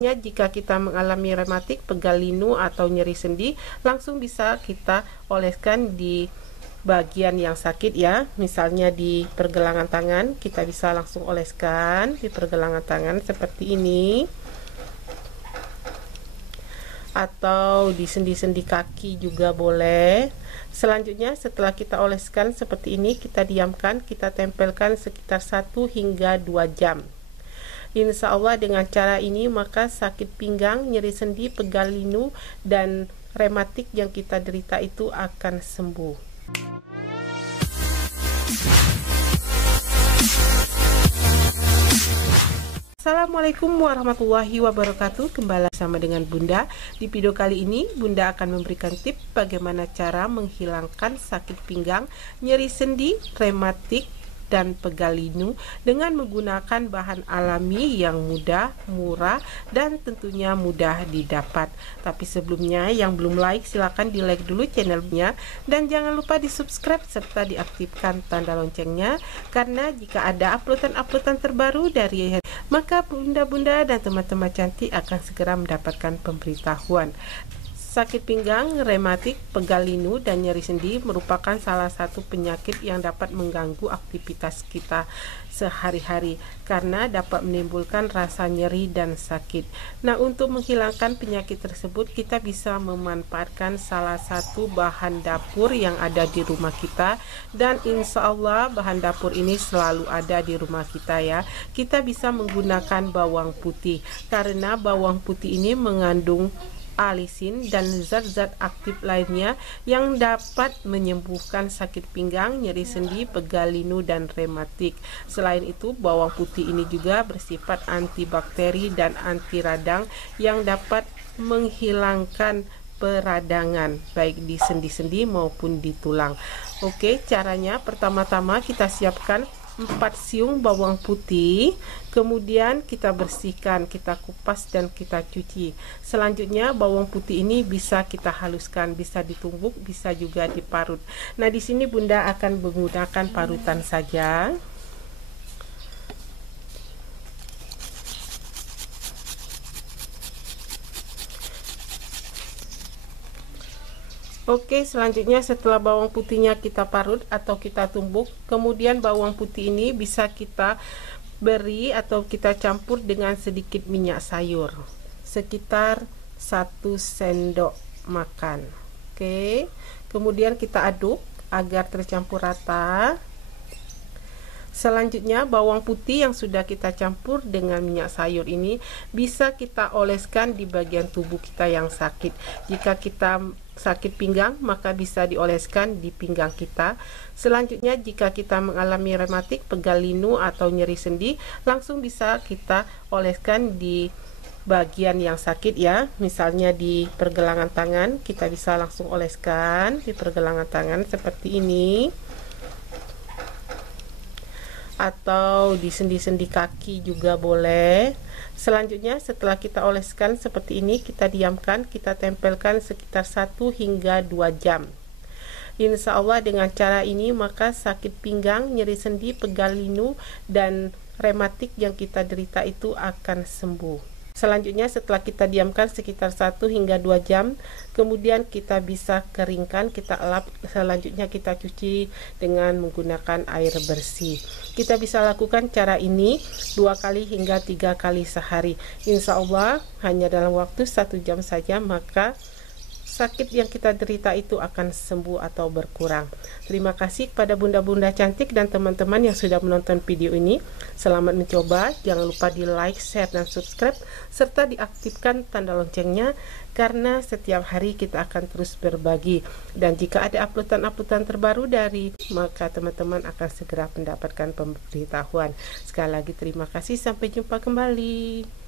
Jika kita mengalami rematik, pegal linu atau nyeri sendi, langsung bisa kita oleskan di bagian yang sakit ya. Misalnya di pergelangan tangan, kita bisa langsung oleskan di pergelangan tangan seperti ini. Atau di sendi-sendi kaki juga boleh. Selanjutnya setelah kita oleskan seperti ini, kita diamkan, kita tempelkan sekitar 1 hingga 2 jam. Insya Allah dengan cara ini maka sakit pinggang, nyeri sendi, pegal linu, dan rematik yang kita derita itu akan sembuh. Assalamualaikum warahmatullahi wabarakatuh. Kembali bersama dengan Bunda. Di video kali ini Bunda akan memberikan tips bagaimana cara menghilangkan sakit pinggang, nyeri sendi, rematik, dan pegal linu dengan menggunakan bahan alami yang mudah, murah, dan tentunya mudah didapat. Tapi sebelumnya yang belum like silahkan di like dulu channelnya, dan jangan lupa di subscribe serta diaktifkan tanda loncengnya, karena jika ada uploadan terbaru dari maka bunda-bunda dan teman-teman cantik akan segera mendapatkan pemberitahuan. Sakit pinggang, rematik, pegal linu, dan nyeri sendi merupakan salah satu penyakit yang dapat mengganggu aktivitas kita sehari-hari karena dapat menimbulkan rasa nyeri dan sakit. Nah, untuk menghilangkan penyakit tersebut kita bisa memanfaatkan salah satu bahan dapur yang ada di rumah kita, dan insya Allah bahan dapur ini selalu ada di rumah kita ya. Kita bisa menggunakan bawang putih karena bawang putih ini mengandung alisin dan zat-zat aktif lainnya yang dapat menyembuhkan sakit pinggang, nyeri sendi, pegal linu, dan rematik. Selain itu, bawang putih ini juga bersifat antibakteri dan anti radang yang dapat menghilangkan peradangan baik di sendi-sendi maupun di tulang. Oke, caranya pertama-tama kita siapkan 4 siung bawang putih, kemudian kita bersihkan, kita kupas, dan kita cuci. Selanjutnya bawang putih ini bisa kita haluskan, bisa ditumbuk, bisa juga diparut. Nah, di sini Bunda akan menggunakan parutan saja. Oke, selanjutnya setelah bawang putihnya kita parut atau kita tumbuk, kemudian bawang putih ini bisa kita beri atau kita campur dengan sedikit minyak sayur, sekitar 1 sendok makan. Oke, kemudian kita aduk agar tercampur rata. Selanjutnya bawang putih yang sudah kita campur dengan minyak sayur ini bisa kita oleskan di bagian tubuh kita yang sakit. Jika kita sakit pinggang maka bisa dioleskan di pinggang kita. Selanjutnya jika kita mengalami rematik, pegal linu, atau nyeri sendi, langsung bisa kita oleskan di bagian yang sakit ya. Misalnya di pergelangan tangan, kita bisa langsung oleskan di pergelangan tangan seperti ini, atau di sendi-sendi kaki juga boleh. Selanjutnya setelah kita oleskan seperti ini, kita diamkan, kita tempelkan sekitar 1 hingga 2 jam. Insya Allah dengan cara ini maka sakit pinggang, nyeri sendi, pegal linu, dan rematik yang kita derita itu akan sembuh. Selanjutnya setelah kita diamkan sekitar 1 hingga 2 jam, kemudian kita bisa keringkan, kita elap, selanjutnya kita cuci dengan menggunakan air bersih. Kita bisa lakukan cara ini 2 kali hingga 3 kali sehari. Insya Allah hanya dalam waktu 1 jam saja maka sakit yang kita derita itu akan sembuh atau berkurang. Terima kasih kepada bunda-bunda cantik dan teman-teman yang sudah menonton video ini. Selamat mencoba, jangan lupa di like, share, dan subscribe, serta diaktifkan tanda loncengnya, karena setiap hari kita akan terus berbagi. Dan jika ada uploadan terbaru dari, maka teman-teman akan segera mendapatkan pemberitahuan. Sekali lagi terima kasih, sampai jumpa kembali.